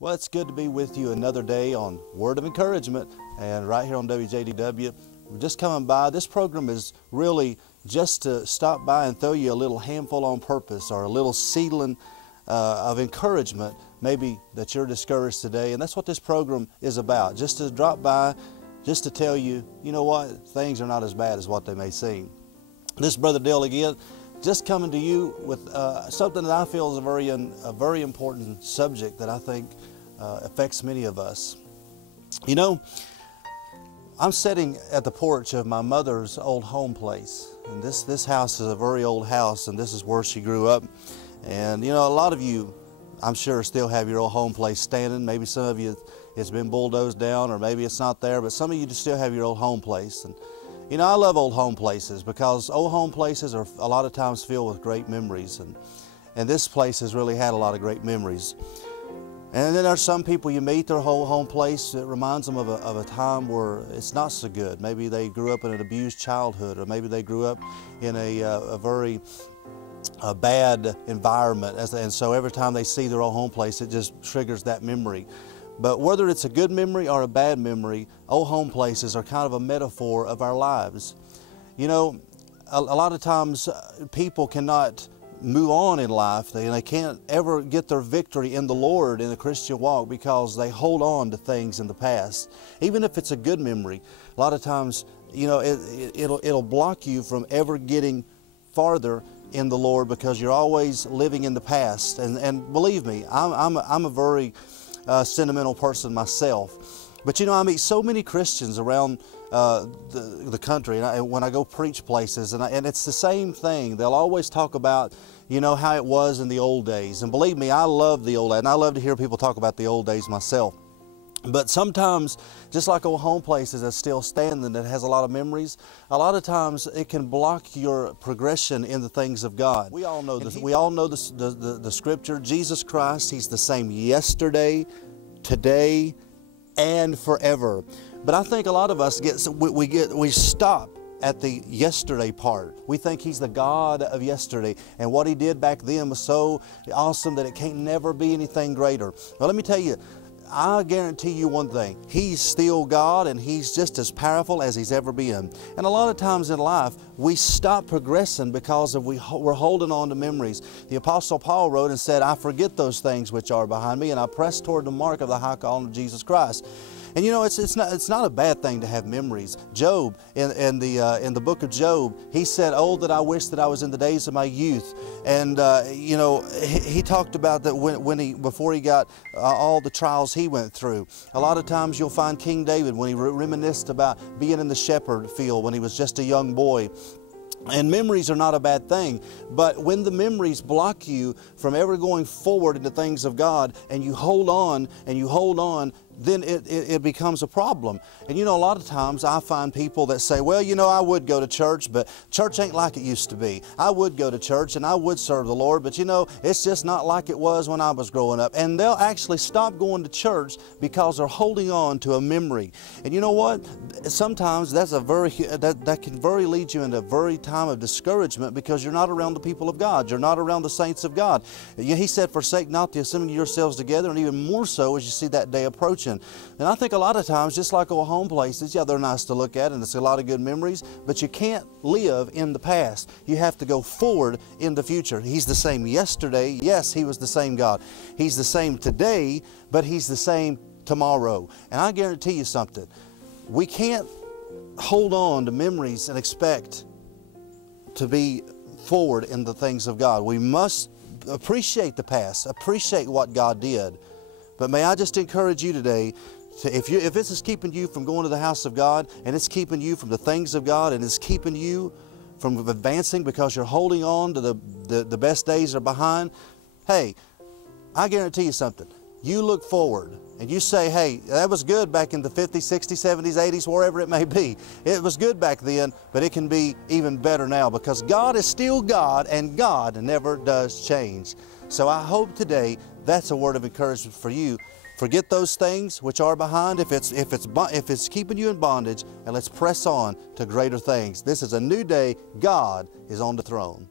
Well, it's good to be with you another day on Word of Encouragement and right here on WJDW. We're just coming by. This program is really just to stop by and throw you a little handful on purpose or a little seedling of encouragement, maybe that you're discouraged today. And that's what this program is about, just to drop by, just to tell you, you know what, things are not as bad as what they may seem. This is Brother Dale again, just coming to you with something that I feel is a very important subject that I think affects many of us. You know, I'm sitting at the porch of my mother's old home place, and this house is a very old house, and this is where she grew up. And you know, a lot of you, I'm sure, still have your old home place standing. Maybe some of you, it's been bulldozed down, or maybe it's not there, but some of you just still have your old home place. And you know, I love old home places because old home places are a lot of times filled with great memories, and this place has really had a lot of great memories. And then there's some people you meet, their whole home place, it reminds them of a time where it's not so good. Maybe they grew up in an abused childhood, or maybe they grew up in a very bad environment. And so every time they see their old home place, it just triggers that memory. But whether it's a good memory or a bad memory, old home places are kind of a metaphor of our lives. You know, a lot of times people cannot move on in life, and they can't ever get their victory in the Lord in the Christian walk because they hold on to things in the past. Even if it's a good memory, a lot of times, you know, it'll block you from ever getting farther in the Lord because you're always living in the past. And believe me, I'm a very sentimental person myself. But you know, I meet so many Christians around the country, and when I go preach places, and it's the same thing. They'll always talk about, you know, how it was in the old days. And believe me, I love the old days, and I love to hear people talk about the old days myself. But sometimes, just like old home places that's still standing, that has a lot of memories, a lot of times it can block your progression in the things of God. We all know this. We all know the scripture. Jesus Christ, He's the same yesterday, today, and forever. But I think a lot of us we stop at the yesterday part. We think He's the God of yesterday, and what He did back then was so awesome that it can't never be anything greater. Well, let me tell you, I guarantee you one thing, He's still God, and He's just as powerful as He's ever been. And a lot of times in life, we stop progressing because we're holding on to memories. The Apostle Paul wrote and said, I forget those things which are behind me, and I press toward the mark of the high calling of Jesus Christ. And you know, it's not a bad thing to have memories. Job, in the book of Job, he said, "Oh, that I wish that I was in the days of my youth." And you know, he talked about that before he got all the trials he went through. A lot of times you'll find King David when he reminisced about being in the shepherd field when he was just a young boy. And memories are not a bad thing, but when the memories block you from ever going forward into things of God, and you hold on and you hold on, then it becomes a problem. And you know, a lot of times I find people that say, well, you know, I would go to church, but church ain't like it used to be. I would go to church and I would serve the Lord, but you know, it's just not like it was when I was growing up. And they'll actually stop going to church because they're holding on to a memory. And you know what? Sometimes that's that can very lead you into a very time of discouragement because you're not around the people of God. You're not around the saints of God. He said, forsake not the assembling yourselves together, and even more so as you see that day approaching. And I think a lot of times, just like old home places, yeah, they're nice to look at and it's a lot of good memories, but you can't live in the past. You have to go forward in the future. He's the same yesterday. Yes, He was the same God. He's the same today, but He's the same tomorrow. And I guarantee you something. We can't hold on to memories and expect to be forward in the things of God. We must appreciate the past, appreciate what God did. But may I just encourage you today, if this is keeping you from going to the house of God, and it's keeping you from the things of God, and it's keeping you from advancing because you're holding on to the best days are behind, hey, I guarantee you something. You look forward and you say, hey, that was good back in the 50s, 60s, 70s, 80s, wherever it may be. It was good back then, but it can be even better now because God is still God, and God never does change. So I hope today that's a word of encouragement for you. Forget those things which are behind if it's keeping you in bondage, and let's press on to greater things. This is a new day. God is on the throne.